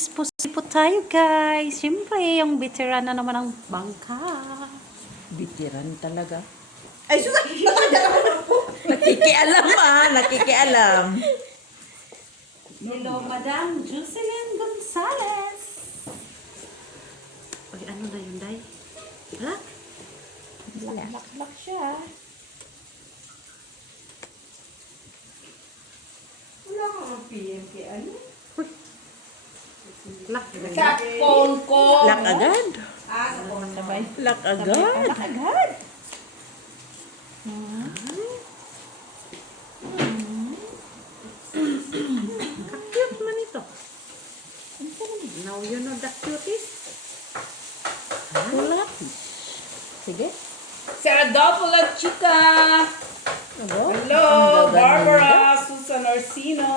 guys, pusi po tayo guys. Siyempre, yung veteran na naman ang bangka. Bitiran talaga. Ay, sus! Nakikialam nakikialam. Hello, Madam Jocelyn Gonzales. Ay, ano na yun, Day? Black? Black siya. Wala kang PM kay ano? Black. Sa phone ko. Lak agad. Sa phone sabay. Lak agad. Lak agad. Cute man ito. Now you know the cutest. Wala. Sige. Sarah Dopola Chica. Abo. Hello, Ang gaganda. Barbara, Susan Orsino,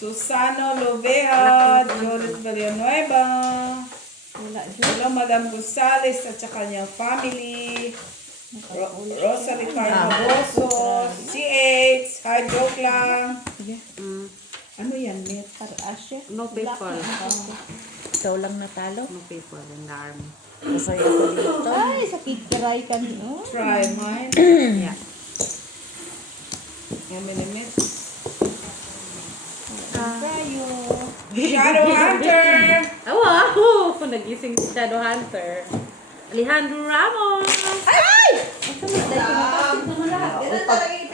Susano Loveja, Judith Villanueva. Hello, Madam Gonzales at sa kanyang family. Rosa Ricardo Boso, CH, hi, joke lang. Ano yan, net para asya? No paper. Ikaw lang natalo. No paper in the army. Masaya ko dito. Ay, sakit kiray ka niyo. Try mine. Yeah. Yan, minimit. Tayo. Shadow Hunter. Oh, wow! Nagising si Shadow Hunter. Alejandro Ramos.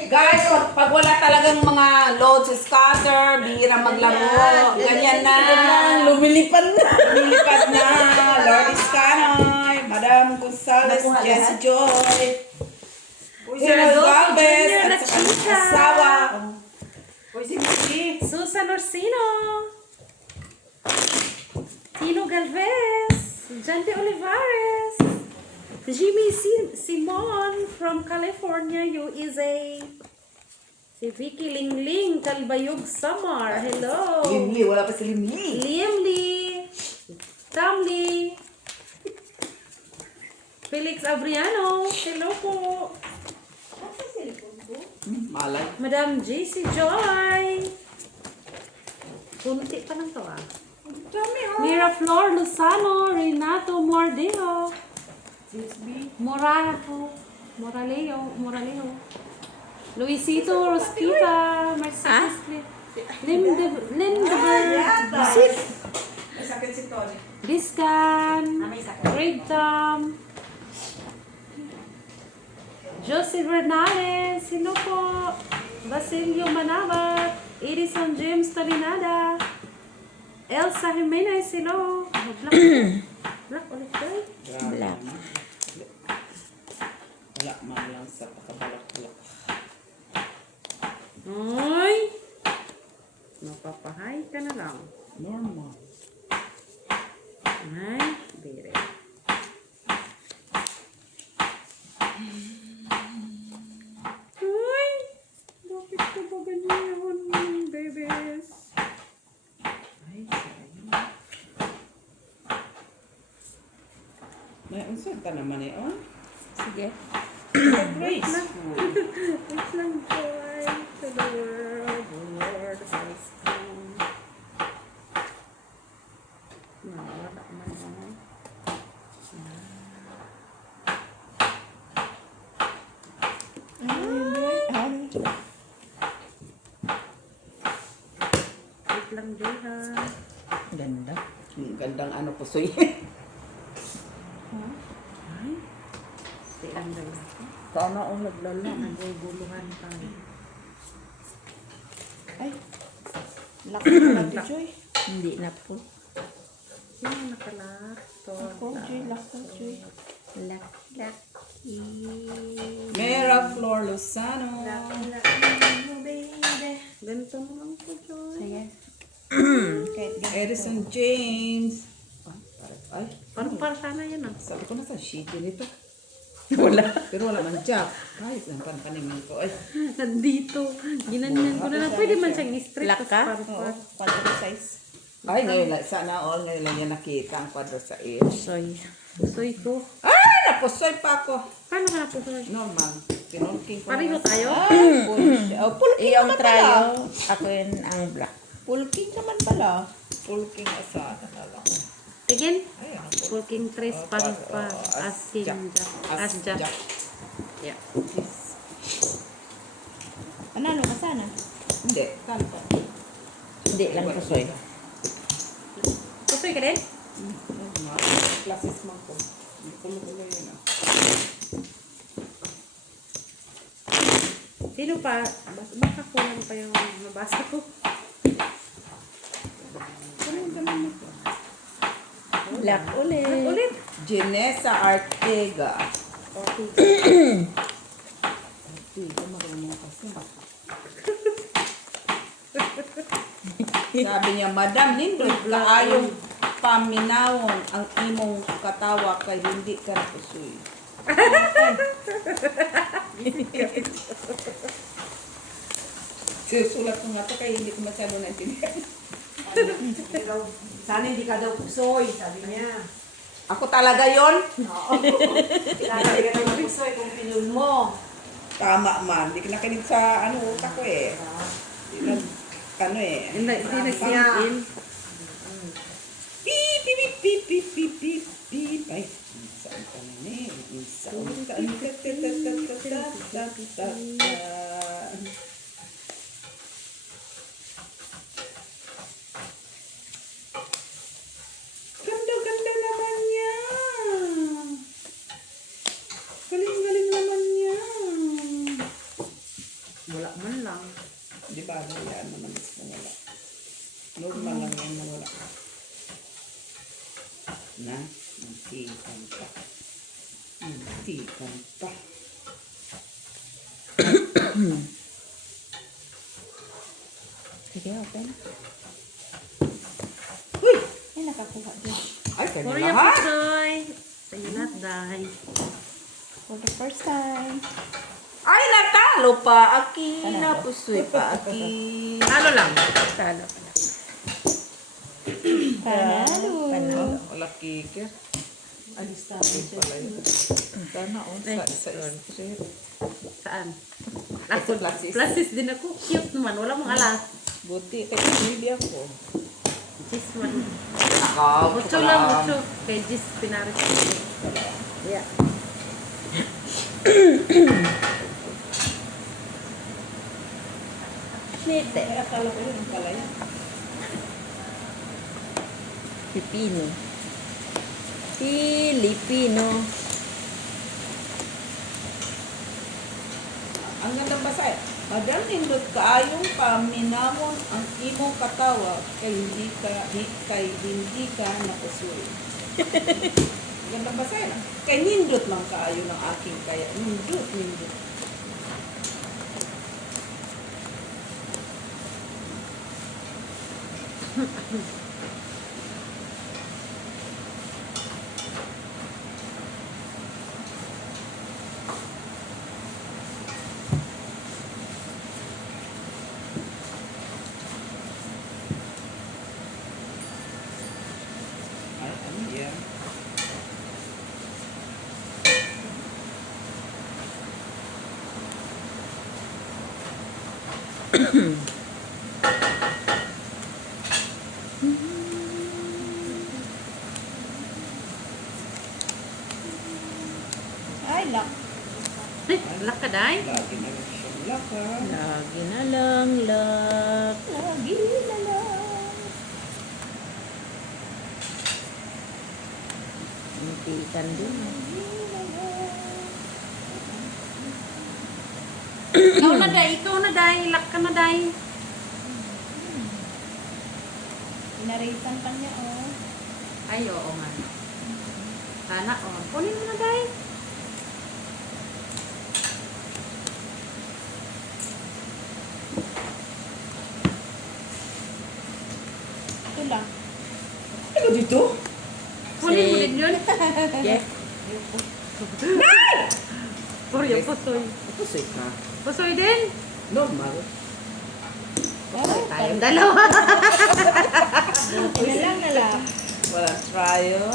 Guys, pag wala talagang mga load sa scatter, bihirang maglaro, ganyan na. Lumilipad na. Lumilipad na. Lourdes Canoy, Madam Gonzales, Jessie Joy, Gerald Galvez, at sa kanyang asawa. Susan Orsino. Tino Galvez. Jante Olivares. Jimmy Simon from California, USA. Si Vicky Lingling, Kalbayog Samar. Hello. Limli, wala pa si Limli. Liam Lee. Tom Lee. Felix Abriano. Hello po. Malay. Madam JC Joy. Kunti pa lang to ah. Dami Mira Flor Lozano, Renato Mordeo, Moralejo, Luisito Rosquita, Mercedes Lindeberg, May sakit si Tony. Discan, Greg Tom, Jose Bernales, sino po, Basilio Manabat, Edison James Talinada, Elsa Jimenez, hello. Black ulit tayo. Black. Wala man lang sa pakabalak-balak. Ay! Mapapahay ka na lang. Normal. Ay, bere. Ay! Bakit ka ba ganyan, babies? Ay, sayang. May unsad ka naman eh, oh. Sige. Graceful. It's lang joy to the world, the Lord has come. Wala man lang. Wait lang joy ha. Ganda. Gandang ano po, soy. Ay, stay lang joy. Sana ang naglala. Naguguluhan tayo. Ay, laki na natin, Joy. Hindi na po. Sino nakalak? Ako, Joy, laki, Joy. Lak. Mera Flor Lozano. Ganito mo lang po, Joy. Sige. Edison James. Ay, Parang para sana yan ah. sabi ko na sa sheet nito. Wala. Pero wala man jack. Ay, ang pankanin ko. Ay, Nandito. Ginanyan ko na lang. Pwede man siyang i-strip. Black ka? quadro size. Ay, ngayon lang. Sana all ngayon lang yan nakita ang quadro sa ear. Soy. Pusoy ko. Ay, napusoy pa ako. Paano ka na pusoy? Normal. Pinulking ko. Pareho tayo? Ay, pulking. Oh, pulking Iyong naman trio. pala. Ako yun ang black. Pulking naman pala. Pulking asana na lang. Tingin. Ayan. Walking trace pag Asja. asja. Yeah. Ano ka sana? Hindi. Kanta. Hindi lang kasoy. Gusto ka din? Classes man ko. Hindi ko magulo yun ah. Sino pa? Baka kulang pa yung nabasa ko. Black ulit. Ulit. Janessa Artega. Artega, marunong kasi. Sabi niya, Madam, nindot kaayong paminawon ang imong katawa kay hindi ka napusoy. Susulat ko nga to kaya hindi ko masyado naintindihan. Sana hindi ka daw pusoy, sabi niya. Ako talaga yon. Oo. Sana hindi ka daw pusoy kung pinul mo. Tama man. Hindi ko nakinig sa utak ko eh. Hindi na, Hindi nagsiyain. Beep, beep, beep, beep, beep, beep, beep. Ay, saan ka na eh? Saan ka na? Ganda-ganda naman niya. Galing-galing naman niya. Wala man lang. Di ba? Yan naman is wala. Normal lang yan na wala. Na, nantikan pa. Nantikan pa. Sige, open. Uy! Ay, nakakuha din. Ay, kanya Korea lahat. pusoy. Sa'yo lahat dahil. For the first time. Ay, natalo pa. Aki, napusoy pa. Aki. Talo lang. Talo pala. Panalo. Panalo. Wala kikir. Alis na. Pala yun. Sana on sa street. Saan? Ako, Plasis. Plasis din ako. Cute naman. Wala mong alas. Buti, kaya hindi ako. Jis man. Ako, Mucho lang, mucho. Kay Jis pinaris ko. Yeah. Nete. Kaya akala ko yun pala yun. Filipino. Filipino. Ang gandang basa eh. Madam, nindot kaayong paminamon ang imong katawa kay hindi ka napusoy. Ang gandang basa eh. Kay nindot lang kaayo ng aking kaya. Nindot. Ay, ano yan? Ay, lock. Ay, lak ka dahi. Lagi na lang siyang laka. Lagi na lang, lock. Lagi na lang. Nantikan din. Ikaw na dahi. Lak ka na dahi. Pinaritan pa niya, oh. Ay, oo nga. Sana, oh. Kunin mo na dahi. Ito lang. Ano dito? Kunin mo din yun. Jeff. Korea pusoy. Pusoy ka. Pusoy din. Normal. Tayong dalawa. Ito lang na lang. Walang tryo.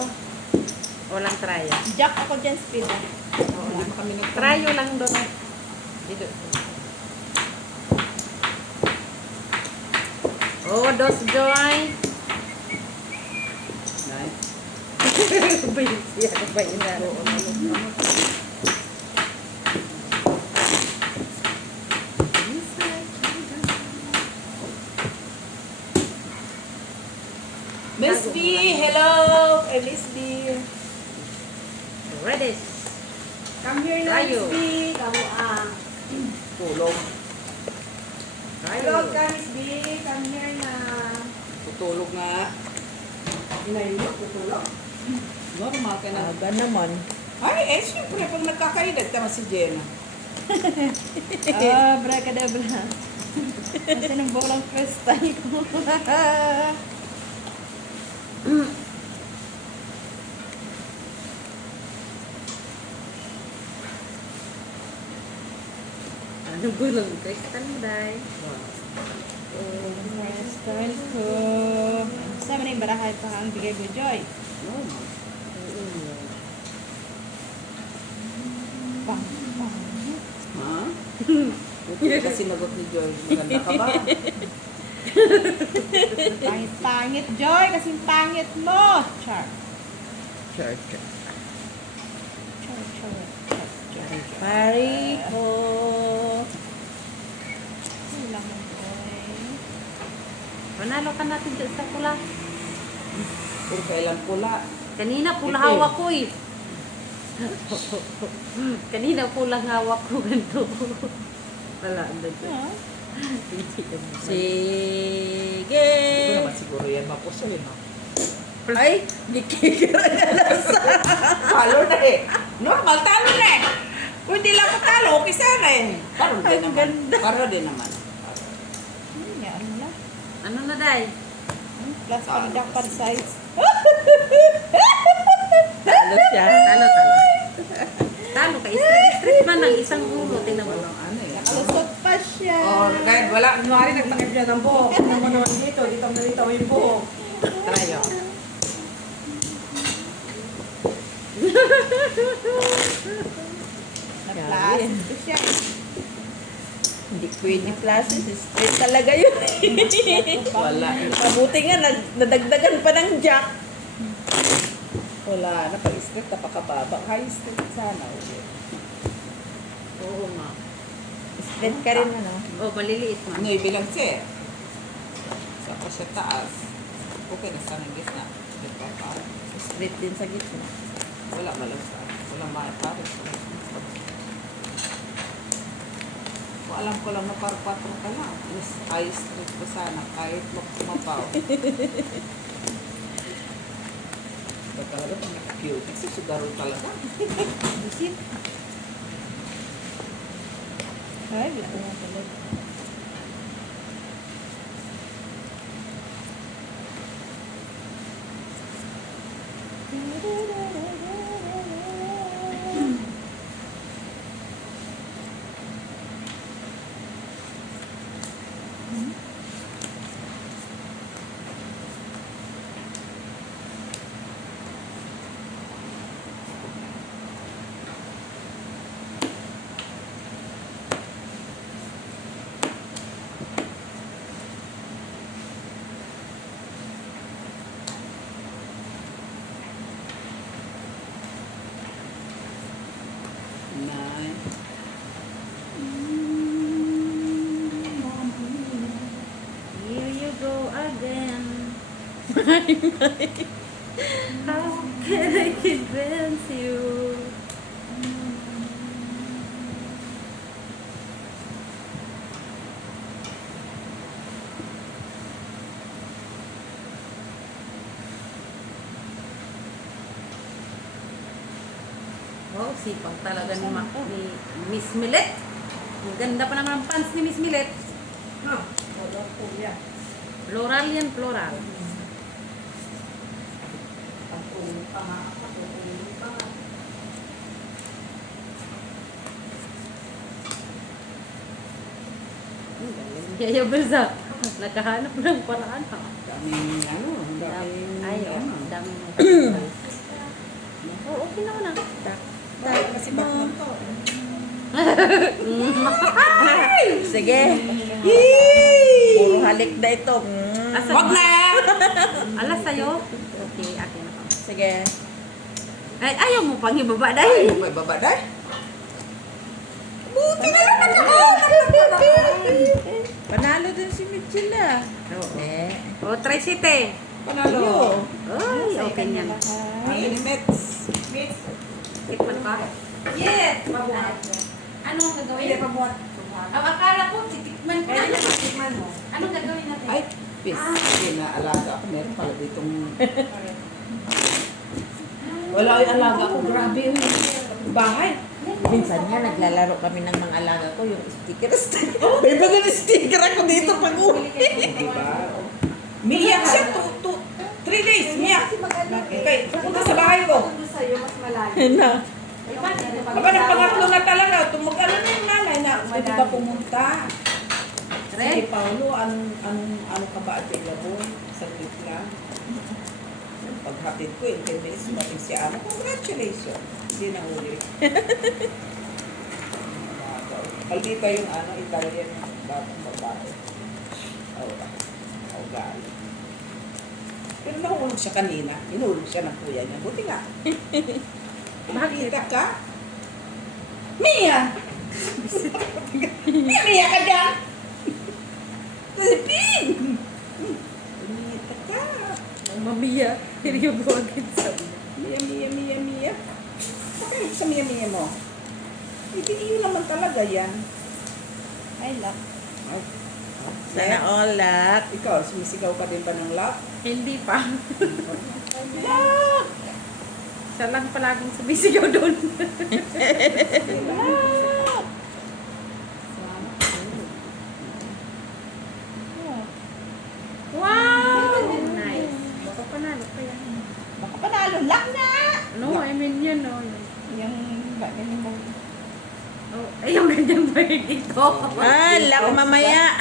Walang tryo. Jack ako dyan, speed. Hindi pa kami Tryo lang doon. Dito. Oh, dos joy. Busy ako ba ina? Miss B, hello! Miss B. Ready? Come here na, Tayo. Miss B. Kamu Tulog. Hello ka, Miss B. Come here na. Tutulog nga. Inayin mo, tutulog. Normal ka na. Aga naman. Ay, siyempre, pag nagkakaedad tama si Jenna. Bracadabra. Kasi nang bolang kristal ko. Ano bulong kristal mo, Day? Kristal ko. Saan mo na yung barahay pa ang bigay mo, Joy? Normal. Pang. Ha? Buti ka sinagot ni George. Maganda ka ba? Pangit-pangit, Joy. Kasing pangit mo. Char. Sure. Char, char. Pareho. Lang mo, Joy. Panalo ka natin dyan sa pula. Kung kailan pula. Kanina pula Ito eh. hawak ko eh. Kanina pula hawak ko ganito. Wala, andun dyan. Sige. Hindi ko naman siguro yan mapusoy, no? Ay, bikikira na lasa. Talo na eh. Normal, talo na eh. Kung hindi lang matalo, okay sana eh. Paro din Ang naman. ganda. Paro din naman. Ano na, Day? Plus pang dapat size. Talo siya. Talo. Talo ka. Straight man ang isang ulo. Tingnan mo. Walang ano eh. Kalusot pa siya. Or kahit wala. Kunwari, nagtakip siya ng buhok. Naman dito, dito nalitaw yung buhok. Try yun. Na-plastic siya. Hindi pwede classes. Straight talaga yun. Wala. Mabuti nga, nadagdagan pa ng jack. Wala. Napag-straight, napakababa. High straight sana. Ulit. Oo nga. Straight ka rin, ano? Oh, maliliit man. Ano ibilang siya eh. Saka siya taas. Okay na sana yung gitna. Diba pa? Straight din sa gitna. Wala malasa. Wala maaparis. Kung alam ko lang na par 4 ka na. Mas high straight ko sana. Kahit mapaw. Ba't talaga pang cute? Kasi sugaro talaga. Isip. Ay, gusto mo talaga. Nine. Here you go again. How can I convince you? Wow, sipag talaga ni, ni Miss Millet. Ang ganda pa naman ang pants ni Miss Millet. No, wala po yan. Floral yan, floral. Pag-uwi pa nga. Pag-uwi pa nga. Yaya Belza, nakahanap ng paraan ha. Daming ano. Daming Ay, ano. dami mo. Oo, okay naman ah. Bakit kasi bakit to? Sige. Puro halik na ito. Wag na! Alas sa'yo? Okay, akin na. Sige. Ay, ayaw mo pang ibaba Ay, dahil. may baba dahil. Buti na lang Panalo din si Mitchell ah. O, try site. Panalo. Ay, okay niyan. How many mets? Tikman ka? Yes! Mabuhat. Anong gagawin? Hindi, pabuhat. Ang akala ko, titikman ko. Kaya naman, tikman mo. Anong gagawin natin? Ay, pis. Inaalaga ako. Meron pala ditong... Wala yung alaga ko. Grabe yung bahay. Minsan nga, naglalaro kami ng mga alaga ko, yung stickers. May mga sticker ako dito pag uwi. Diba? Miyak siya. 3 days. Miyak. Okay, pupunta sa bahay ko. Kung sa'yo, mas malalim. Na. Aba, ng pangatlo na talaga. Tumagano na yung nanay na pwede ba pumunta? Sige, Paulo, anong ka ba at Laboy? Saglit lang. Paghatid ko, in 10 minutes, mating si Ano. Congratulations. Hindi na huli. Maldita yung Italian batang babae. Gali. Pero nahulog siya kanina. Inulog siya ng kuya niya. Buti nga. Makita ka? Mia! Mia ka dyan! Pin! Makita ka! Ang mamiya, hiryo buwagin sa Mia. Bakit sa Mia mo? Iyo naman talaga yan. Ay, lak. Sana all luck. Ikaw, sumisigaw ka din ba ng lak? Hindi pa. Lak! Siya lang palaging sumisigaw doon. Lak! Wow! Nice. Baka panalo pa yan. Baka panalo. Lak na! No, I mean yun, no. Yung ganyan mo. Oh, ay, yung ganyan ba yun dito? Ah, luck mamaya.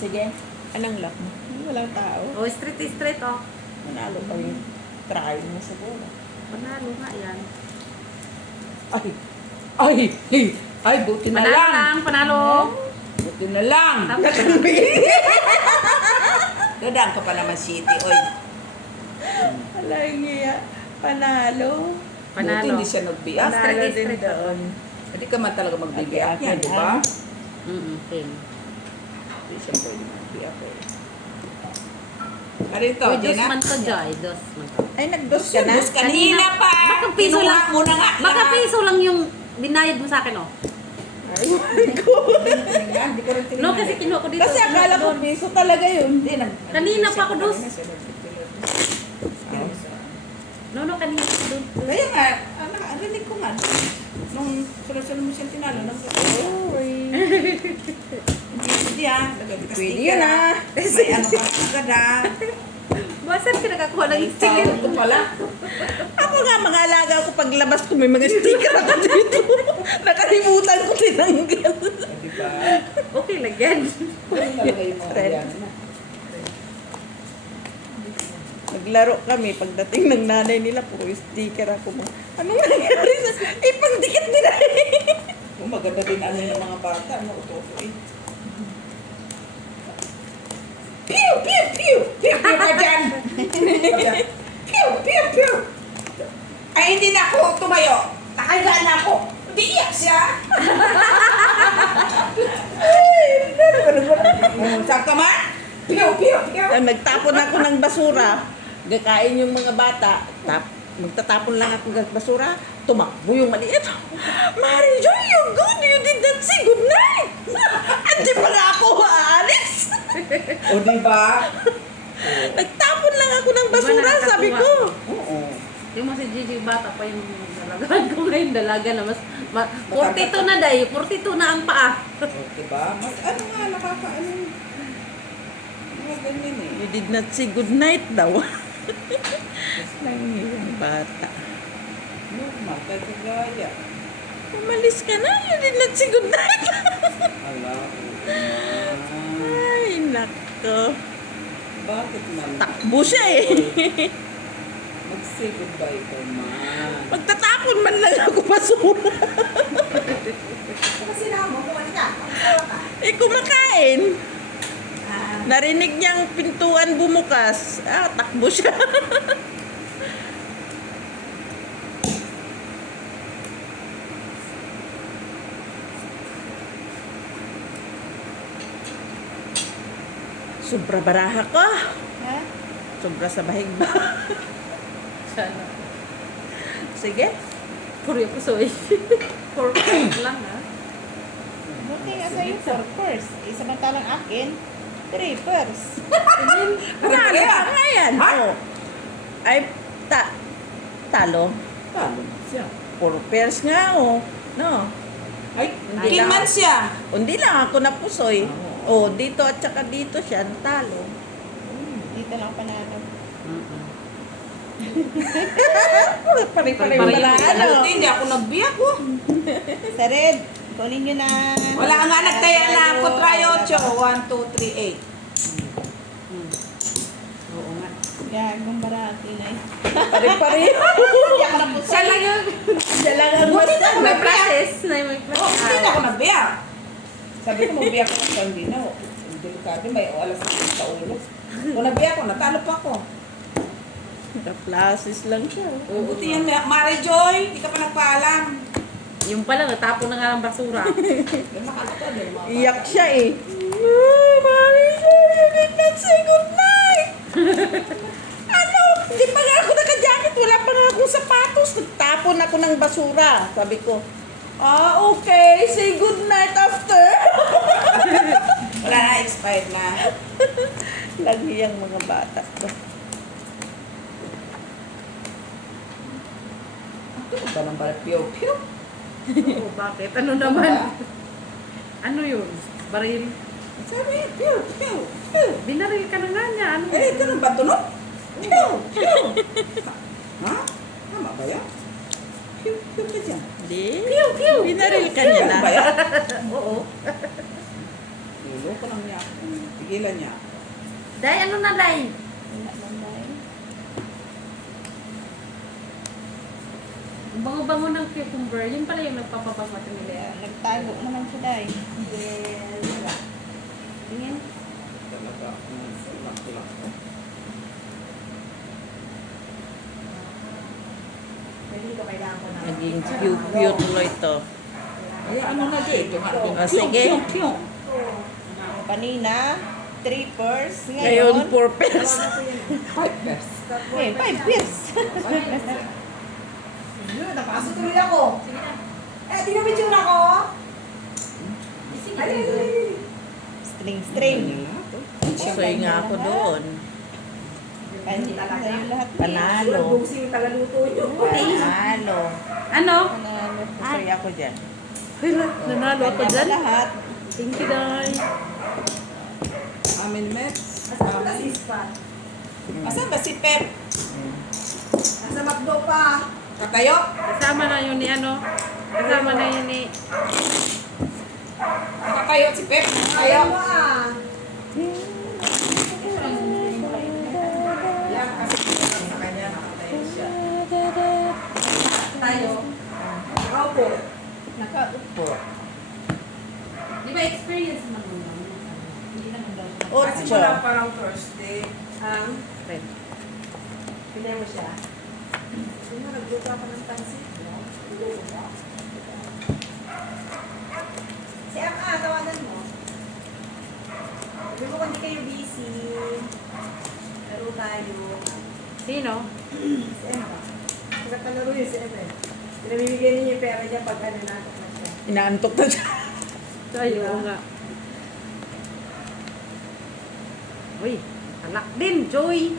Sige. Anong luck mo? Walang tao. Oh, straight, oh. Manalo pa yung try mo sa bola. Panalo nga yan. Ay, buti na Panalo lang. lang, panalo. Buti na lang. Tapos, Dadaan ka pa naman city, oy. Alang niya. Panalo. Panalo. Buti hindi siya nagbiyak. Panalo. Panalo din Straight, doon. Hindi ka man talaga magbibiyak Ate, yan, di ba? Okay. Hindi siya pwede magbiyak eh. Arito, Uy, di dos na? man to, Joy. Dos man to. Ay, nagdos ka na. Dos kanina pa. Baka piso Kinuha lang. mo na nga. Baka lahat. piso lang yung binayad mo sa akin, oh. Hindi ko rin tinignan. No, kasi kinuha ko dito. Kasi akala ko piso talaga yun. Hindi, Kanina pa ako dos. Kanina siya No, kanina ko doon. Kaya nga, narinig ko nga. Nung sunod-sunod mo siyang tinalo, hindi ah. Pwede yun ah. May ano ka agad ah. Basan ka nakakuha ng May sticker? tawag ko pala. Ako nga, mga alaga ko paglabas ko may mga sticker ako dito. Nakalimutan ko tinanggal. Di ba? Okay lang yan. Ano talaga yung mga Friend. yan? Naglaro kami, pagdating ng nanay nila, puro sticker ako. Anong nangyari sa... Pangdikit nila Oh, maganda din ano ng mga bata, ano, uto-uto eh. Pew! Pew! Pew! Pew! Pew ka dyan! Pew! Pew! Pew! Ay, hindi na ako tumayo. Nakahiga na ako. Hindi iyak siya. Saan ka man? Pew! Pew! Pew! Nagtapon ako ng basura. Gakain yung mga bata. Magtatapon lang ako ng basura. Tumakbo yung maliit. Mary Joy, you're good. You did not say good night. At di pa nga ako aalis. O, diba? Nagtapon lang ako ng basura, Diba sabi ko. Oo. Yung mga si Gigi bata pa yung dalagaan ko ngayon. Dalaga na mas... 42 na day. 42 na ang paa. O, diba? Ano nga, nakakaano. Mga ganyan eh. You did not say good night daw. Lang yung bata. Normal, kahit kagaya. Umalis ka na. You did not say good night. Ala, Ay, nako. bakit man? Takbo siya eh. Mag-say goodbye ka man. Magtatapon man lang ako basura. Kasi na mo, kumain ka. Kumakain. Narinig niyang pintuan bumukas. Takbo siya. Sobra baraha ka. Ha? Sobra sa bahig ba? Sana. Sige. Puri ako soy. 4 lang ha. Buti nga sa'yo, 4 purse. Samantalang akin, 3 purse. Panalo pa nga yan. Oh. Ay, talo. Talo siya. 4 pairs nga, oh. No. Ay, Hindi king lang. man siya. Hindi lang ako napusoy. Oh, dito at saka dito siya, talo. Dito lang panalo. Pare-pare Pare-pare. wala, ano. Buti, hindi ako nagbiyak ko. Sa red, kunin nyo na. Wala nga nagtaya na ako, try 8. 1, 2, 3, 8. Oo nga. Yan, gumbara, tinay. Pare-pare. Siya lang yun. Siya lang ang Buti basta. na, may Process. May Oh, process. hindi na ako nagbiyak. Sabi ko, magbiyak ko ng sandino. Delikado, may alas sa ulo. Kung nagbiyak ko, natalo pa ako. Naka-plasis lang siya. Buti yan, Mari Joy, hindi ka pa nagpaalam. Yung pala, natapon na nga ng basura. Iyak siya eh. Oh, Maricel, you did not say goodnight. Ano? Di pa nga ako naka-jacket. Wala pa nga akong sapatos. Nagtapon ako ng basura. Sabi ko, okay. Say goodnight after. Wala na, expired na. Lagi yung mga bata ko. Ito ba nang pala piyo-piyo? Oo, bakit? Ano naman? Ano yun? Baril? Sabi, piyo-piyo. Binaril ka na nga niya. Ano Eh, ito nang batunok? Piyo-piyo. Ha? Tama ba yan? Piyo-piyo ka dyan. Di? Binaril ka niya Ano na. ba yan? Oo. Tulo ko lang niya. Pigilan niya. Day, ano na, Day? Wala lang dahil. Ang bango-bango ng cucumber, yun pala yung nagpapabango at nila. Nagtago naman siya dahil. Then, wala. Tingin. Talaga. Tulak-tulak ko. Dito kailangan ko na. Naging cute tuloy to. Ay, ano na dito? Sige. Piyo-piyo. Kanina, 3 purse. Ngayon, 4 pairs. 5 pairs. 5 pairs. Yun, napasok tuloy ako. Eh, tingnan mo yung tsura ko. Ay, string. Soy nga ako doon. Talaga. lahat. Panalo. Busing tagaluto yun. Panalo. Ano? Panalo. Soy ako dyan. Nanalo ako dyan. Lahat. Thank you, Day. Amin, Met. Asan ba si Spot? Asan ba si Pep? Nasa McDo pa. Katayo? Kasama na yun ni ano? Kasama na yun ni... Katayo si Pep. Ayaw mo ah. Yan kasi sa kanya nakatayo siya. Tayo. Nakaupo. Nakaupo. Di ba experience naman mo? Hindi naman daw siya. Kasi wala parang Thursday. Ang, Friend. pinay mo siya. Sino nagluto ako ng pansit? Si Ama, tawagan mo. Sabi mo kung di kayo busy. Laro tayo. Sino? Si Emma. Nagkatalaro yun si Emma. Pinamimigay niya yung pera niya pag ano natin na siya. Inaantok na siya. Tayo nga. Uy, alak din, Joy.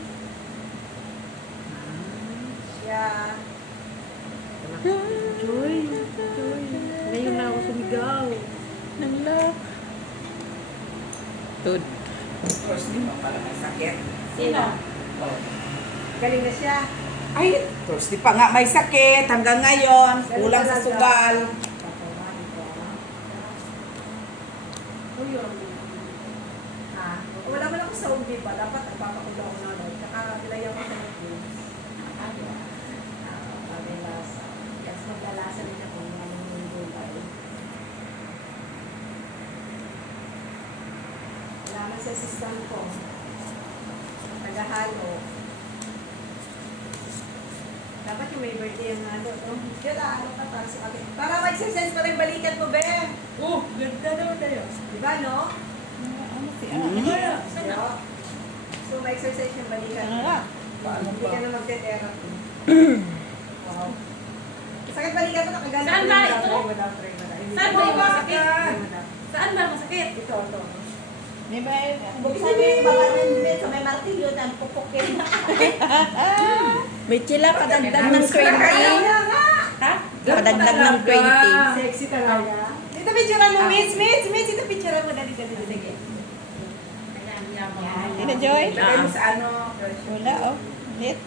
Siya. Alak din, Joy. Joy. Ngayon na ako sumigaw. Nalak. Tud. Thursday pa pala may sakit. Sino? Galing na siya. Ay, Thursday pa nga may sakit. Hanggang ngayon, kulang sa sugal. Ha? Wala man ako sa ubi pa. Dapat nagpapakulo ako na doon. Tsaka nilayan ko sa Netflix. Pag-lasa. Yes, maglalasa rin ako ng anong gulay. Wala man sa system ko. Tagahalo. Dapat yung may birthday yung ano. Yun ano ka para sa akin. Para magsasend pa rin balikan mo, be. Oh, ganda naman tayo. Diba, no? So, ma-exercise yung balikan. Ano na? Paano Hindi ba? ka na magte-therapy. Wow. Sakit balikan to, nakagalit. Saan ba ito? Try mo na. Saan ba yung masakit? Try mo na. Saan ba masakit? Ito. May ba? Buksan mo yung baba ng bed, so may martilyo na pupukin na. May chila, padagdag ng 20. Ha? Padagdag ng 20. Sexy talaga. Dito picturean mo, Miss. Dito picturean mo. Dali. Sino, Joy? Lagay mo sa ano? Wala, oh. Lit.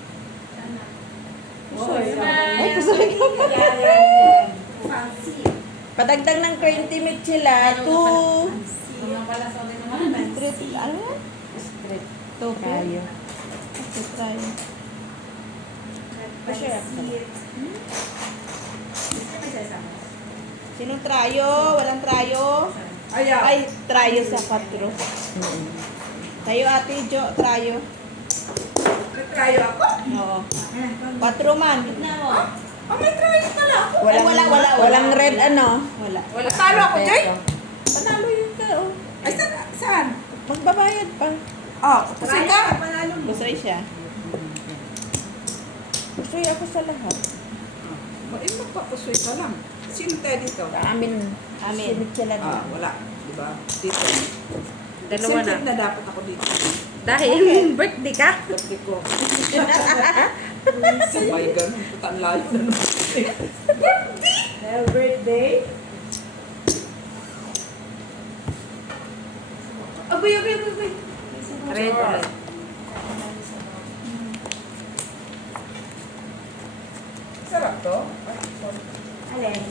Ay, pusoy ka pa. Fancy. Padagdag ng 20 may chila. 2. Mga pala sa atin naman. Street, ano yan? Straight. Tope. Tayo. Street tayo. Sinong trayo? Walang trayo? Ayaw. Ay, trayo sa 4. Tayo ate, Jo, trayo. Nagtrayo ako? Oo. 4 man. Oh, may trayo pala ako. Walang red ano. Wala. Wala. Talo ako, Joy? Panalo yun ka, oh. Ay, saan? Magbabayad pa. Oh, pusoy ka. Busoy siya. Gustoy ako sa lahat. Magpapusoy ka lang. Sino tayo dito? Amin. Amin. Si Michela Ah, wala. Diba? Dito. Dalawa na. Sensitive na dapat ako dito. Dahil birthday ka. Sabi ko. Sabay ganun. Putan layo na naman. Birthday. Abay. Red. Sarap to. Alin?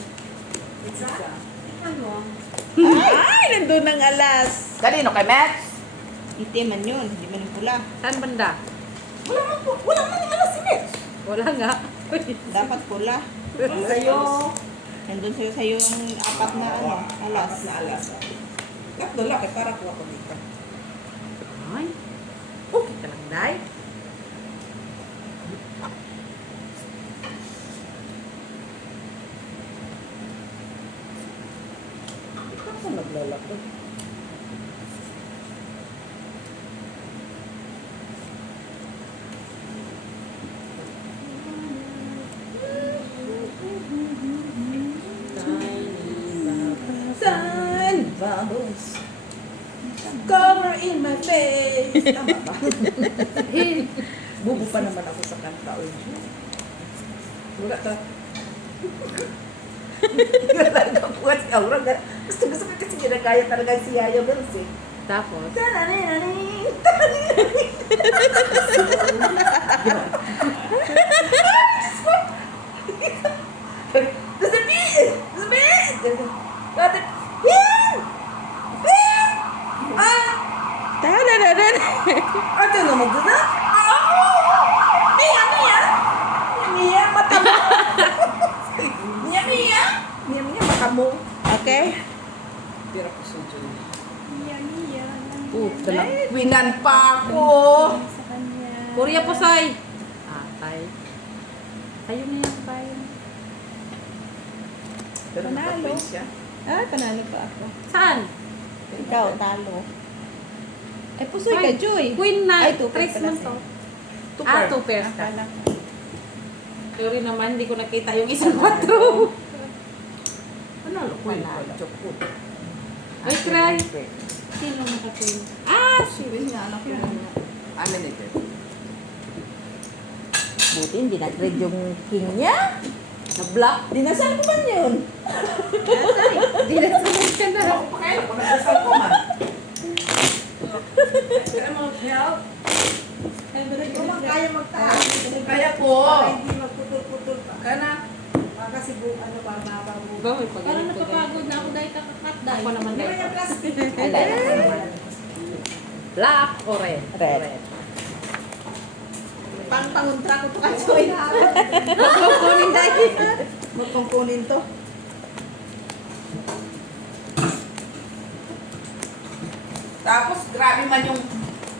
Pizza? Ano? Ay, nandun ang alas. Kanino kay Max? Itim man yun, hindi man yung pula. Saan banda? Wala man yung alas si Max. Wala nga. Dapat pula. Sa'yo. Nandun sa'yo yung 4 na ano, alas. Alas na alas. Tatlo laki para kuha ko dito. Ay. Okay ka lang, Day. Ako naglalako. Sun bubbles cover in my face. Tama ba? Bubo pa naman ako sa kanta. Wala ka. Talaga po at aura. Gusto ko kasi ginagaya talaga si Yaya Bells eh. Tapos, Tadadadan. Ano na magdada? Mia, mata mo. Mia, mata mo. Okay. Pira ko sa Diyo. puta lang. Winan pa ako. Korea po, Say. Atay. Tayo na yan, tayo. Pero Panalo. nakapwede siya. Ah, panalo pa ako. Saan? Ikaw, talo. Ay, pusoy ka, Joy. Queen na. Ay, 2 Tres pala man sa'yo. to. Ah, 2 pairs ka. Akala ko. Sorry naman, hindi ko nakita yung isang 4. Panalo ko yun. Chokot. Ay, cry. Sino naka-queen? Ah, Siwin niya, anak ko niya. Amin ito. Buti hindi nag-read yung king niya. na-block. Dinasal ko ba yun? Hindi na sunod ka na. Ako pa kayo, kung nagdasal ko man. Kaya mo help. Kung kaya magtaas. Kaya po. Para hindi magputol-putol pa. Kana. Kasi ano ba, mabago. Ba, may pagaling Parang ko din. napapagod na ako dahil kakakat dahil. Ako naman Hindi din. mo yung plastic. Black or red? Red. Pang-panguntra ko to ka, Joy. Kukunin dahil. Magpangkunin to. Tapos, grabe man yung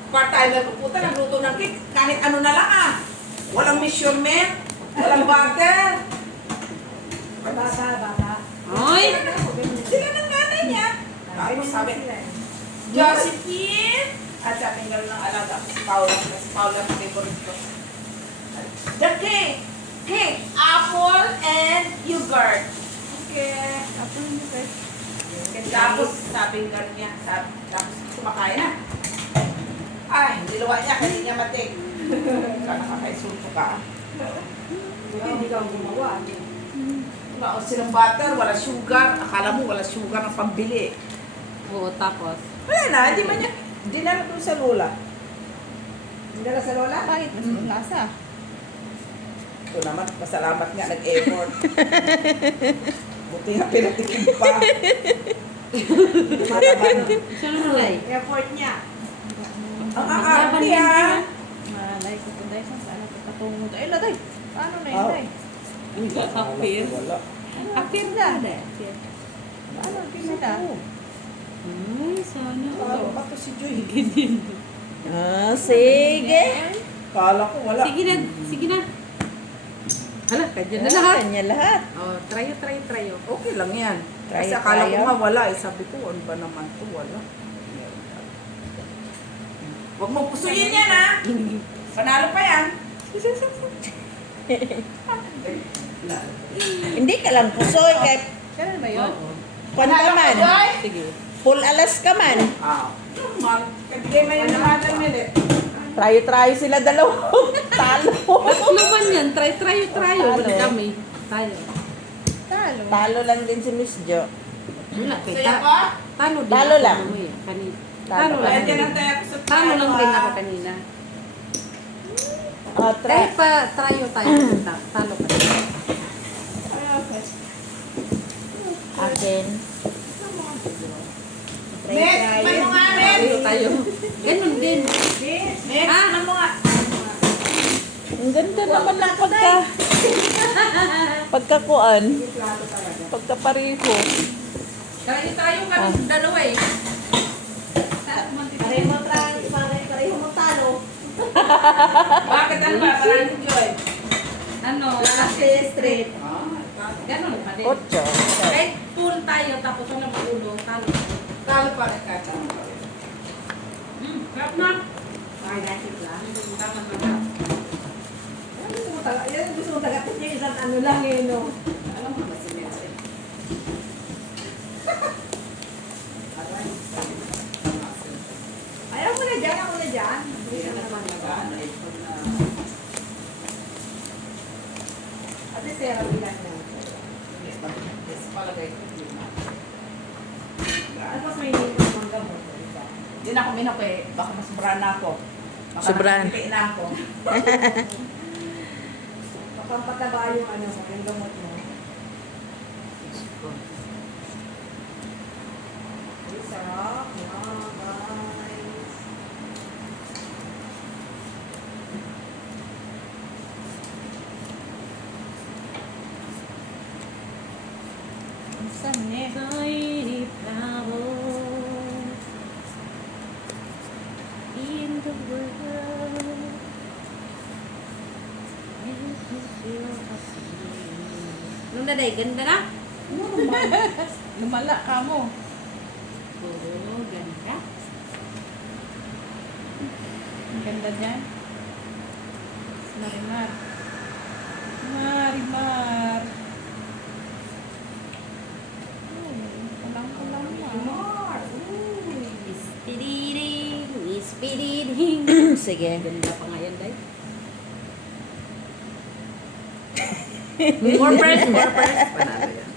part-timer ko. Puta, nagluto ng cake. Kahit ano na lang ah. Walang measurement. Walang butter. Bata. Ay! Sila ng nanay niya. Tapos sabi, Josephine! At sa ating gano'n ng alaga ko si Paula. Si Paula ang favorite ko. The cake! Cake! Apple and yogurt. Okay. Ako yung yogurt. Tapos sabi gano'n niya. Tapos kumakain na. Ay, niluwa niya kasi niya matik. Nakakaisulto ka. Hindi ka gumawa. Wala silang butter, wala sugar. Akala mo wala sugar ang pambili. Oo, tapos. Wala na, hindi man niya. Dinala doon sa lola. Hindi ka sa lola? Bakit? Mas lasa. Ito naman, pasalamat nga nag-effort. Buti nga pinatikin pa. Saan mo nalay? Effort niya. Ang aarte ha. Malay ko ito dahil sa ano patungo. Ay, laday. Paano na yun, Oh. day? Apir. Wala. Apir na. Paano? Sila? Ay, sana. Ano pa to si Joy? Sige. Kala ko wala. Sige na, sige na. Hala, kanya na lahat. Kanya lahat. Oh, trayo. Okay lang yan. Try, Kasi akala ko try, nga wala. Eh, sabi ko, ano ba naman to? Wala. Huwag mo pusuyin yan ha. Panalo pa yan. Hindi ka lang pusoy. Kay Kailan ba yun? kwan ka man. Joy? Sige. Full alas ka man. Ah. Normal. Kabigay mo yung naman minute. Trayo-trayo sila dalawa. Talo. Tatlo man yan. Trayo. Talo. Balik kami. Tayo. Talo. Talo lang din si Miss Jo. Wala, Saya kita. pa? Talo din Talo ako lang. mamaya, kanina. Talo Talo lang. Kaya dyan ang tayo ko sa Talo lang tayo, din ha? ako kanina. Try. Kahit pa trayo tayo. Talo ka. Ay, okay. Akin. Next, may mga next. Trayo tayo. Ganun din. Next, Ah. ano mga? Ang ganda naman ng pagkakuan. Pagkapareho. Trayo kami dalawa eh. Pareho mo talo. Bakit ano ba? Maraming Joy. Ano? Straight. Ganun pa din. Ocho. Kahit full tayo tapos wala magulo. Talo. Talo pa rin ka. Talo pa rin. Sarap na. Ay, that's it lang. Tama na. Yan gusto mo tagatin niya isang ano lang eh, no? Alam mo ba si Messi? Ayaw mo na dyan, ako na dyan. Ate Sarah, bilang na. Palagay ko. Ano mas may hindi ng mga gamot? Diba? Hindi na ako minok eh. Baka masubra na ako. Baka Sobran. nakikita na ako. Papampataba yung ano mo, yung gamot mo. Ay, sarap. Wow, guys. Saan eh? Tiny flower in the world. Nung daday, ganda na? Lumala ka mo. Oo, ganda. Ang ganda niyan. Marimar. Marimar. Kulang-kulang mo. Ispididing. Sige. Ganda pa nga yan, day. More press. Panalo yan.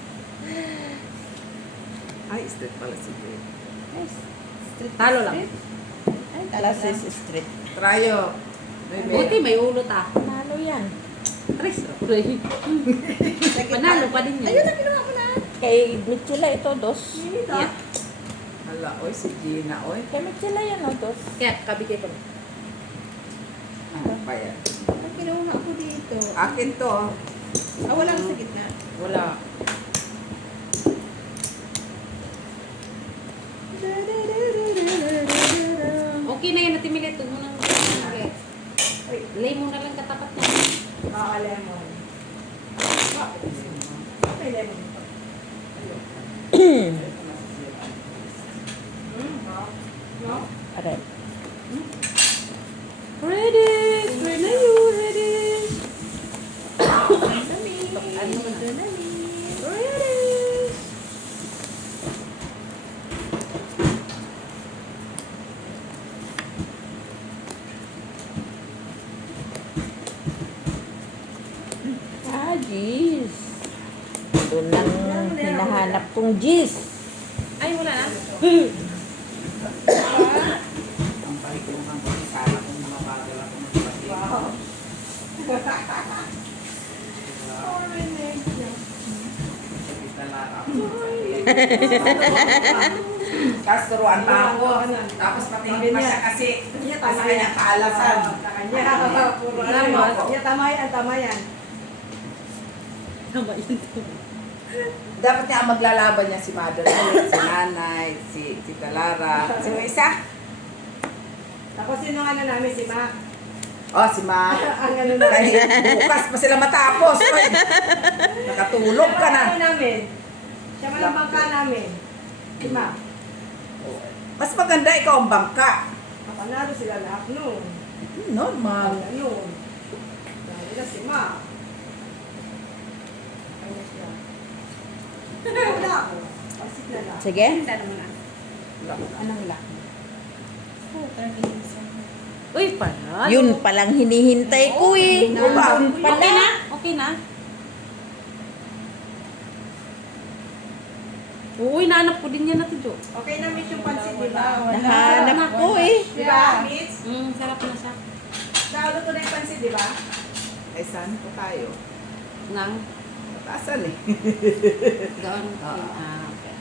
Ay, straight pala si Joy. Talo lang. Ay, Alas talaga. is street. Trayo. Buti may ulo ta. Talo yan. Tres. Panalo pa din yan. Ayun na, ginawa ko na. Kay Michela ito, dos. Yeah. Hala, oy, si Gina, oy. Kay Michela yan, dos. Kaya, kabigay ko. Ano pa yan? Ang ginawa ko dito. Akin to. Ah, walang sa gitna. Wala. Okay na yan, natimilit. Huwag mo nang okay. Lay mo na lang katapat niya. Lemon. May lemon pa. Jeez. Ito nang hinahanap kong jeez. Ay, wala na. Ang pahitulungan ko sana kung mabagal ako magpapatid. Wow. Tapos turuan pa ako. Tapos patingin pa siya kasi kasi kanya kaalasan. Kanya, puro ano. Kanya, tama yan, tama yan. Tama yun. Dapat niya ang maglalaban niya si Mother, si Nanay, si Tita Lara. Sino isa? Tapos sino ano namin, si Mac. Oh, si Ma. Ang ano Dahil namin. bukas pa sila matapos. Oy. Nakatulog ka na. Ano namin? Siya man ang bangka namin. Si Mac. Mas maganda ikaw ang bangka. Panalo sila lahat noon. Normal. Ganun. Dahil na si Mac. Ano siya? Wala ako. Pasit na lang. Sige. Anong lock? Uy, panalo. Yun palang hinihintay ko eh. Okay na? Okay na? Uy, nahanap ko din yan natin, Jo. Okay na, Miss, yung pansit, di ba? Nahanap ko eh. Di ba, Miss? Sarap na siya. Nakalo ko na yung pansit, di ba? Ay, saan po tayo? Nang, Patasan eh. doon. Okay.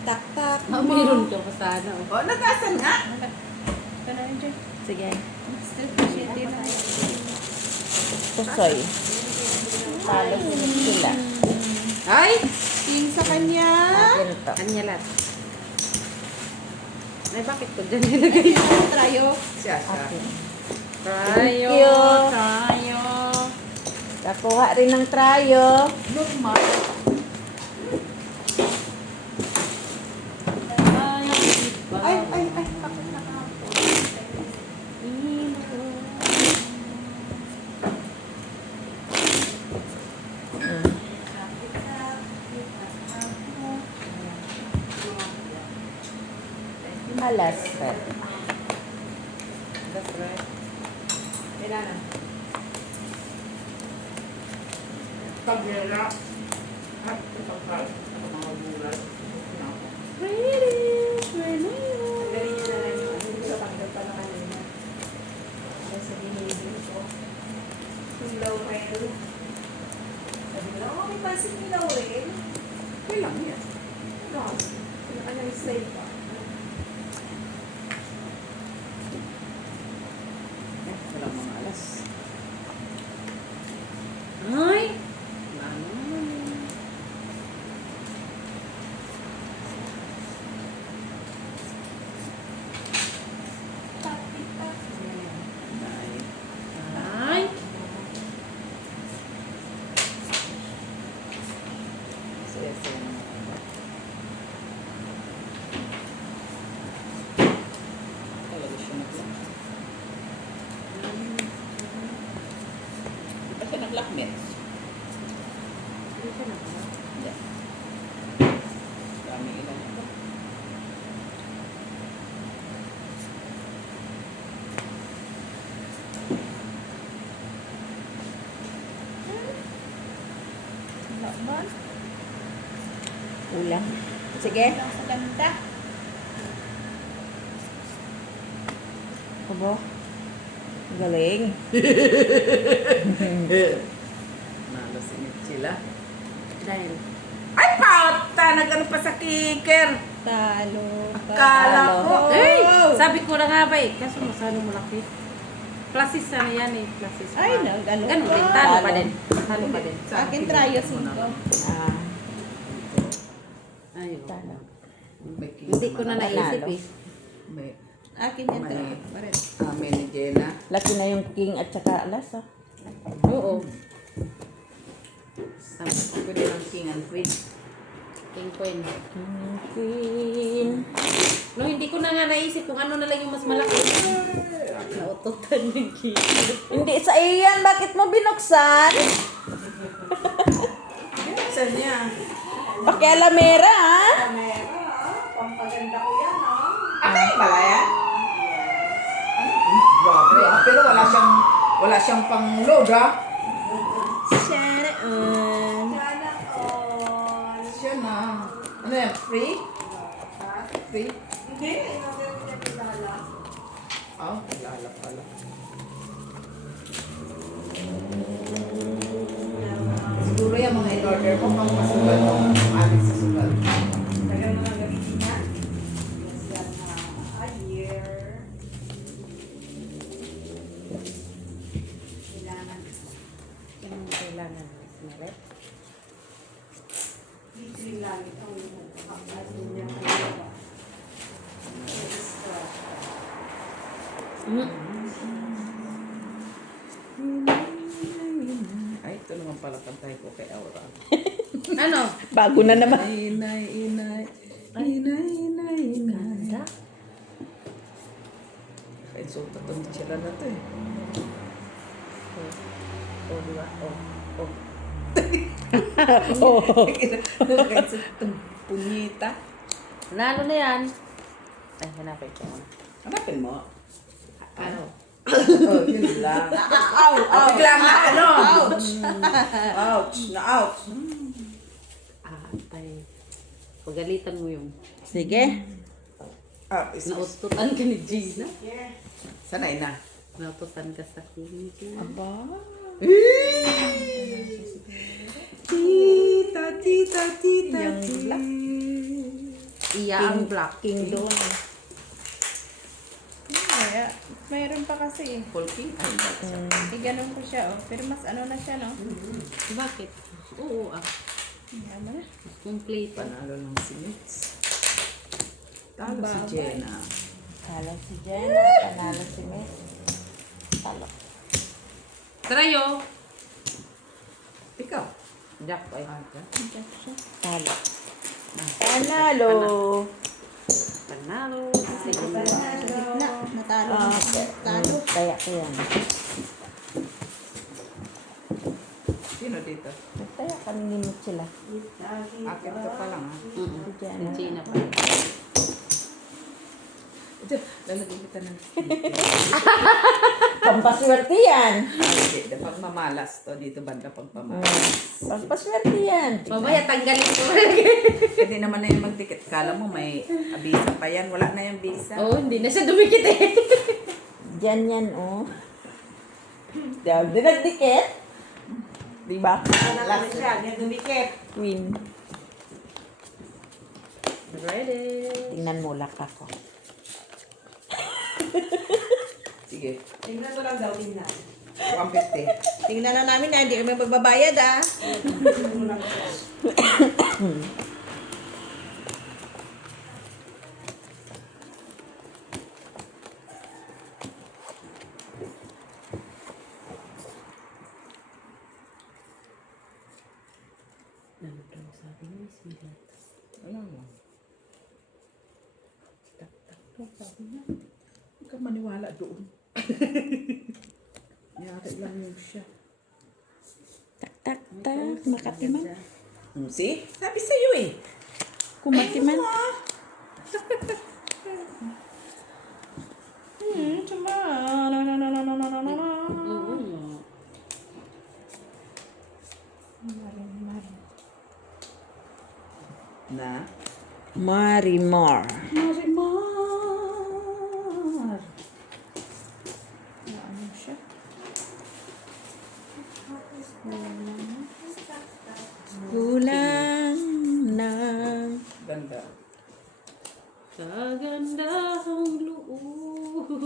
Tak-tak. Meron ka pa sana. Oh. O, natasan nga. Sige. Pusoy. Talo sila. Ay! Ting sa kanya. Akin to. Kanya lahat. Ay, bakit ko dyan nilagay? Trayo. Siya, siya. Akin. Tayo. Thank you. Tayo. Nakuha rin ng trayo. Normal. Tayo. Diba? Ay. Bakit nakahapon? Alas. That's right. Kailangan. Pag-ira. At kapag mga gulay. Galing niya na lang yung ano, sa tanggal pa na kanina. Kasi hinihintay ko. Yung Laurel. Sabi nila, oh, may pansit ni Laurel. Kailang yan. Ano? Ano style pa? Walang mga alas. Ay! Ay! Saya-saya naman. Talaga siya nag-lock. Di ba siya nag-lock, Mets? Hindi. Dami ilan ito. Ulang. Sige. Sa ganda. Abo. Galing. Nalo si Mitchila. Dahil. Ay, pata! Nag-ano pa sa kicker. Talo. Akala ko. Ay! Sabi ko na nga ba eh. Kaso masyadong malaki. Plasis na yan eh. Plasis pa. Ay, nag-ano Ganun pa. din. Talo pa Talo. din. Talo pa din. Sa Akin trayo 5. Ah, Ayun. talo. May king Hindi ko na naman. naisip Panalo. eh. May Akin yan. May- Pares. amin ni Jenna. Laki na yung king at saka alas ah. Oo. Pwede ng king and queen. King Queen. Queen. No, hindi ko na nga naisip kung ano na lang yung mas malaki. Nautotan yung king. Hindi sa iyan. Bakit mo binuksan? Saan niya? Pakialamera ah. Camera, pampaganda ko yan, Ay, pala yan? Grabe. Pero wala siyang Wala siyang pang-load, ha? Sana all. Sana all. Siya na. Ano yan? Free? Free? Hindi, in-order niya kilala. Kilala pala. Siguro yung mga in-order ko pang masugal mo. Amin sa sugal. Tagal mo lang gamitin niya. Yes, yan na. A year. Kailangan. Anong kailangan, Miss Meret? Litre lang itong kapatid niya. Kaya extra. Ay, ito naman pala kantay ko kay Aura. Ano? Bago na naman. Inay, inay. Inay, inay, inay. Kahit suot na itong titsira na ito eh. Di ba? Kahit suot itong punyita. Nalo na yan. Ay, hanapin ko. Hanapin mo. Ano? Yun lang. Biglang na ano? Ouch! Ouch! Na-ouch! Tay. Pagalitan mo yung Sige. naututan ka ni Gina. Sanay na. Naututan ka sa king Gina. Aba. Tita, tita, tita, Yung black. Iya ang black. King doon. Kaya, mayroon pa kasi eh. Full king? Ay, Ganun ko siya, oh. Pero mas ano na siya, no? Bakit? Oo, Yaman na. complete. panalo lang si Mitz. Talo si Jenna. Talo si Jenna. Panalo si Miss. Talo. Trayo. Ikaw. Jack, ay. Talo. Panalo. Panalo. Sige, na. Natalo. Talo. Kaya ko yan. Sino dito? Kaya kaninimot sila. Akin ka pa lang ha. Si Jenna. Gina pa. Ito, lalagyan kita ng Pampaswerte yan. Hindi, dapat mamalas to. Dito banda pag pamalas. Pampaswerte yan. Mamaya tanggalin ko. Hindi naman na yung magdikit. Kala mo may abisa pa yan. Wala na yung bisa. Oo, hindi na siya dumikit eh. Diyan yan, oh. Dahil dinagdikit. Diba? Last siya, niya dumikit. Queen. Ready. Tingnan mo, lak ako. Sige. Tingnan ko lang daw din na. 150. Tingnan na namin na, hindi kami magbabayad, ah. Ano daw sabi ni Miss Mila? Wala lang. Tak-tak to. Sabi niya. Huwag ka maniwala doon. Yari lang yung siya. Tak, tak. Makatiman. See? Sabi sa'yo eh. Kumatiman. Oo. Na? Marimar. Marimar. Ano siya? Kulang ng Ganda. Sa gandang loob.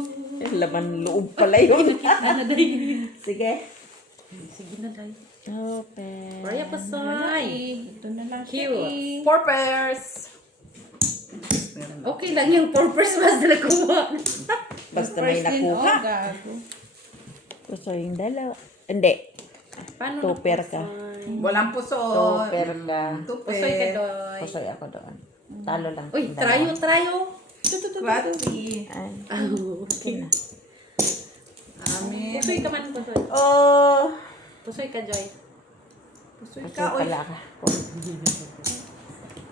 laman loob pala yun. Ano dahil? Sige. Sige na dahil. Open. Raya pasay. Ito na lang siya, Cute. eh. 4 pairs. Meron na. Okay lang yung purpose mas na kuha. Basta may First din, oh, nakuha. gago. Gusto yung dalawa. Hindi. Paano Tupper ka. Walang puso. Tupper ka. Pusoy ka doy. Pusoy ako doon. Talo lang. Uy, yung dalawa. trayo. Kwati. Ay, Okay na. Amin. Pusoy ka man, pusoy. Oh. Pusoy ka, Joy. Pusoy Pusoy ka. Uy. pala ka.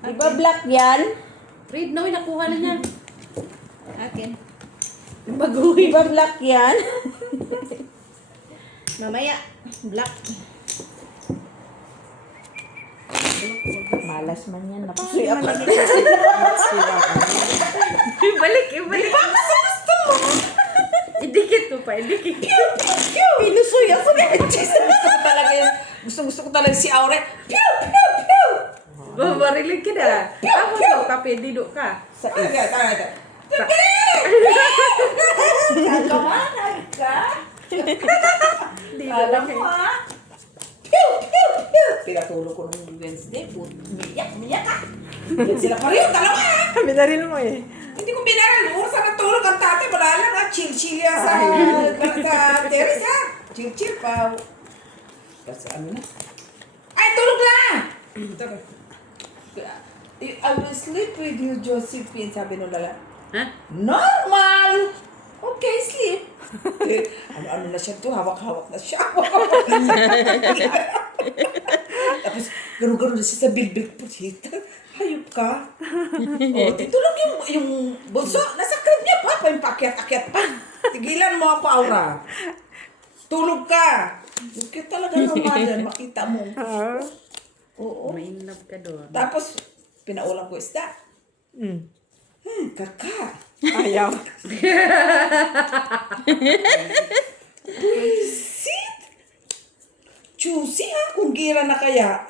Di ba black yan? Read na, uy, nakuha na niya. Akin. Di ba black yan? Mamaya, black. Malas man yan. Napusoy ako. Ibalik. Idikit mo pa, idikit. Pinusoy ako na. Gusto ko talaga si Aure. Babarilig ka na. Tapos yung kape, dido ka. Nagkamanag ka? Dido Alam lang mo eh. ha? Pew! Pew! Pew! Pinatulog ko nung Wednesday. Miyak ka. Sila pa rin, dalawa ha? Binaril mo eh. Hindi ko binaral. Oras na natulog ang tatay. Wala lang ha. Chill-chill yan sa terrace ha. Chill-chill pa. Kasi ano na? Ay, tulog na! I will sleep with you, Josephine. Sabi nung lala. Ha? Normal! Okay, sleep. Ano na siya to? Hawak-hawak na siya. Tapos, gano'n-gano'n na siya sa bilbil po. Hayop ka. Titulog yung bunso. Nasa crib niya pa. Pakiat-akiat pa. Tigilan mo ako, Aura. Tulog ka. Cute talaga normal yan. Makita mo. Oo. May in love ka doon. Tapos, pinaulang ko isda. Kaka. Ayaw. Sit! Choosy ha, kung gira na kaya.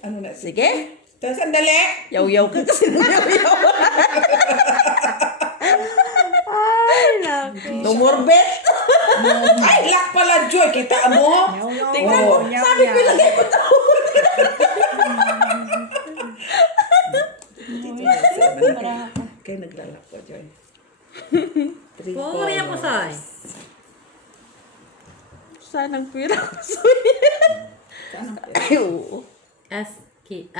Ano na? Sige. Tapos, sandali. Yaw-yaw ka kasi ng yaw-yaw. No more bet. Ay, lock pala, Joy. Kita mo? Tingnan mo. Sabi ko ilagay mo ito. Kaya naglalak po, Joy. Puri ako say. Sanang pwera ko sa'yo. Ay, oo. As king,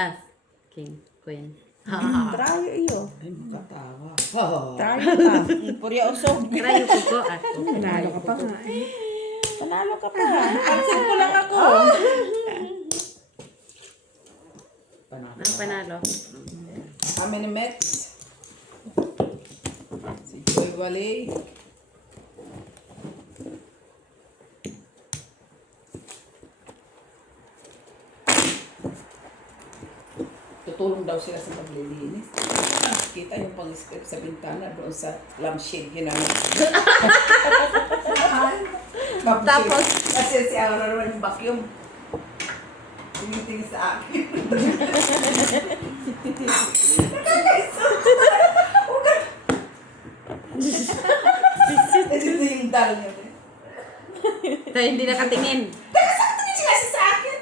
queen. Trayo iyo. Ay, makatawa. Trayo ka. Purya usog. Try ko ko. Panalo ka pa nga eh. Panalo ka pa. Pansin ko lang ako. Ang panalo. How many Mets? Si Joy Wale. Tutulong daw sila sa paglilinis. Kita yung pang-script sa bintana doon sa lampshade ginamit. Tapos? Kasi si Aura naman yung vacuum. Tumitingin sa akin. Ito yung dal niya. Tayo hindi nakatingin. Tumingin siya kasi sa akin.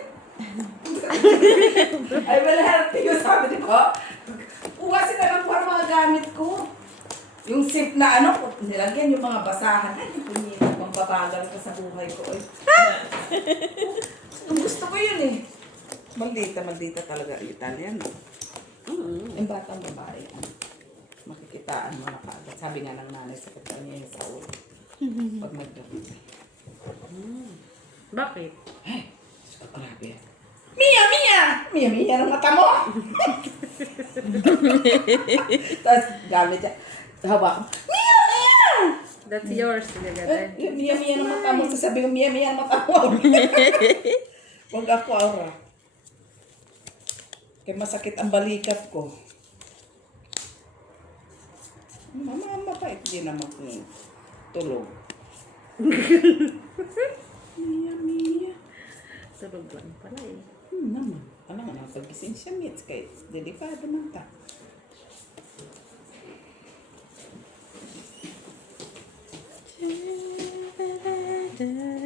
I will help you, sabi ko. Uwasin na lang po ang mga gamit ko. Yung sip na ano, nilagyan yung mga basahan. Ay, punyita, pangbabagal ka sa buhay ko. Gusto ko yun eh. Maldita talaga ang Italian. Yung batang babae. Makikitaan mo na kagad. Sabi nga ng nanay sa kanya yung sa ulo. Pag nagdamit. Bakit? Ay, grabe. Mia ng mata mo! Tapos gamit siya. Hawak. Mia! That's yours. Yung Mia ng mata mo. Sasabi ko, Mia ng mata mo. Huwag ako, Aura. Kaya masakit ang balikat ko. Mapait din naman kung tulog. Mia. Tulog lang pala eh. Naman. Alam nga, pagising siya, Mitz. Kaya delikado man ta.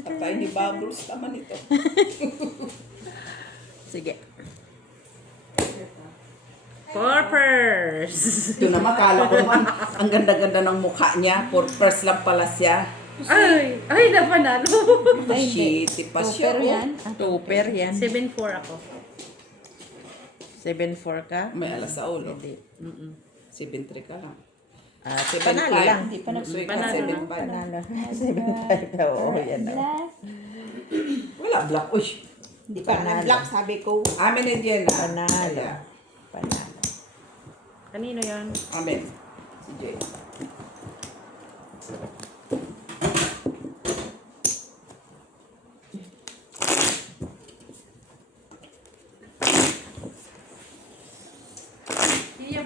Patay ni Bubbles naman ito. Sige. Purpers! Ito naman, kala ko naman, ang ganda-ganda ng mukha niya. Purpose lang pala siya. Ay, napanalo. Shitty pa siya. Pero oh. yan. Tupper yan. 7-4 ako. 7-4 ka? May alas sa ulo. Hindi. 7-3 ka lang. Panalo lang. Hindi pa Nagsuy ka, Panalo 7-5. Panalo. 7-5 ka. Oo, yan o. Wala, black. Uy, Hindi pa na-black, sabi ko. amin na dyan na. Panalo. Panalo. Kanino yan? Amen. Si Jay.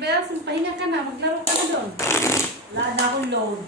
Bells, pahinga ka na. Maglaro ka na doon. Wala na akong load.